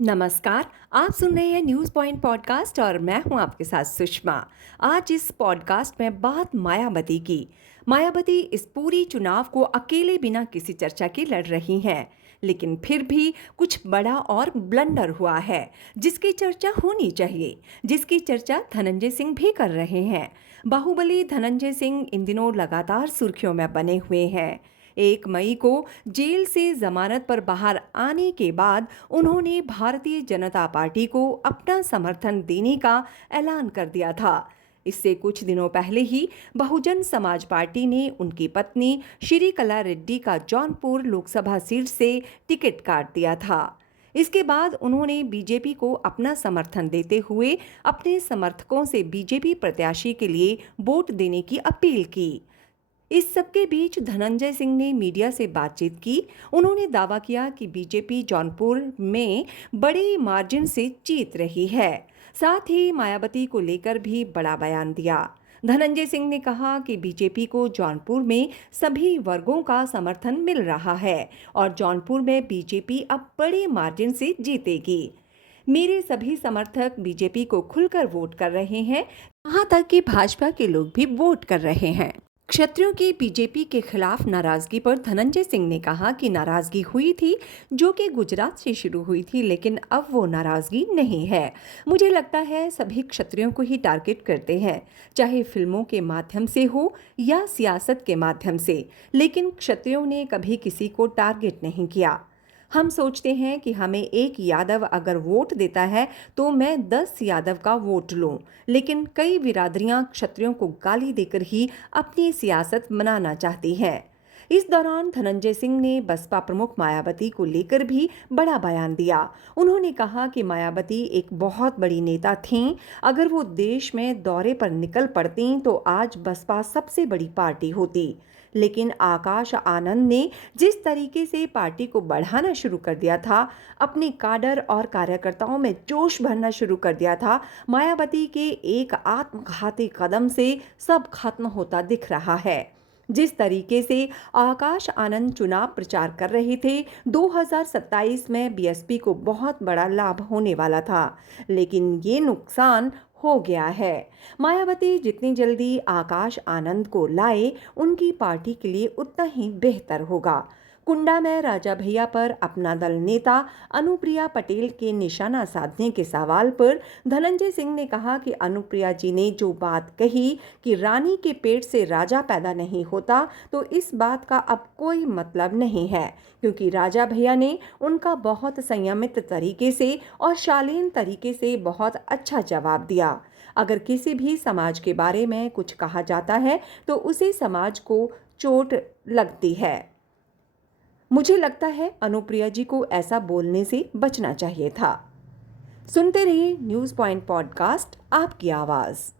नमस्कार। आप सुन रहे हैं न्यूज़ पॉइंट पॉडकास्ट और मैं हूं आपके साथ सुषमा। आज इस पॉडकास्ट में बात मायावती की। मायावती इस पूरी चुनाव को अकेले बिना किसी चर्चा के लड़ रही हैं, लेकिन फिर भी कुछ बड़ा और ब्लंडर हुआ है जिसकी चर्चा होनी चाहिए, जिसकी चर्चा धनंजय सिंह भी कर रहे हैं। बाहुबली धनंजय सिंह इन दिनों लगातार सुर्खियों में बने हुए हैं। 1 मई को जेल से जमानत पर बाहर आने के बाद उन्होंने भारतीय जनता पार्टी को अपना समर्थन देने का ऐलान कर दिया था। इससे कुछ दिनों पहले ही बहुजन समाज पार्टी ने उनकी पत्नी श्रीकला रेड्डी का जौनपुर लोकसभा सीट से टिकट काट दिया था। इसके बाद उन्होंने बीजेपी को अपना समर्थन देते हुए अपने समर्थकों से बीजेपी प्रत्याशी के लिए वोट देने की अपील की। इस सबके बीच धनंजय सिंह ने मीडिया से बातचीत की। उन्होंने दावा किया कि बीजेपी जौनपुर में बड़े मार्जिन से जीत रही है। साथ ही मायावती को लेकर भी बड़ा बयान दिया। धनंजय सिंह ने कहा कि बीजेपी को जौनपुर में सभी वर्गों का समर्थन मिल रहा है और जौनपुर में बीजेपी अब बड़े मार्जिन से जीतेगी। मेरे सभी समर्थक बीजेपी को खुलकर वोट कर रहे हैं, यहाँ तक कि भाजपा के लोग भी वोट कर रहे हैं। क्षत्रियों की बीजेपी के खिलाफ नाराजगी पर धनंजय सिंह ने कहा कि नाराजगी हुई थी जो कि गुजरात से शुरू हुई थी, लेकिन अब वो नाराजगी नहीं है। मुझे लगता है सभी क्षत्रियों को ही टारगेट करते हैं, चाहे फिल्मों के माध्यम से हो या सियासत के माध्यम से, लेकिन क्षत्रियों ने कभी किसी को टारगेट नहीं किया। हम सोचते हैं कि हमें एक यादव अगर वोट देता है तो मैं 10 यादव का वोट लूं, लेकिन कई बिरादरियां क्षत्रियों को गाली देकर ही अपनी सियासत बनाना चाहती हैं। इस दौरान धनंजय सिंह ने बसपा प्रमुख मायावती को लेकर भी बड़ा बयान दिया। उन्होंने कहा कि मायावती एक बहुत बड़ी नेता थीं। अगर वो देश में दौरे पर निकल पड़तीं तो आज बसपा सबसे बड़ी पार्टी होती, लेकिन आकाश आनंद ने जिस तरीके से पार्टी को बढ़ाना शुरू कर दिया था, अपने काडर और कार्यकर्ताओं में जोश भरना शुरू कर दिया था, मायावती के एक आत्मघाती कदम से सब खत्म होता दिख रहा है। जिस तरीके से आकाश आनंद चुनाव प्रचार कर रहे थे, 2027 में बीएसपी को बहुत बड़ा लाभ होने वाला था, लेकिन ये नुकसान हो गया है। मायावती जितनी जल्दी आकाश आनंद को लाए, उनकी पार्टी के लिए उतना ही बेहतर होगा। कुंडा में राजा भैया पर अपना दल नेता अनुप्रिया पटेल के निशाना साधने के सवाल पर धनंजय सिंह ने कहा कि अनुप्रिया जी ने जो बात कही कि रानी के पेट से राजा पैदा नहीं होता, तो इस बात का अब कोई मतलब नहीं है, क्योंकि राजा भैया ने उनका बहुत संयमित तरीके से और शालीन तरीके से बहुत अच्छा जवाब दिया। अगर किसी भी समाज के बारे में कुछ कहा जाता है तो उसे समाज को चोट लगती है। मुझे लगता है अनुप्रिया जी को ऐसा बोलने से बचना चाहिए था। सुनते रहिए न्यूज़ पॉइंट पॉडकास्ट, आपकी आवाज़।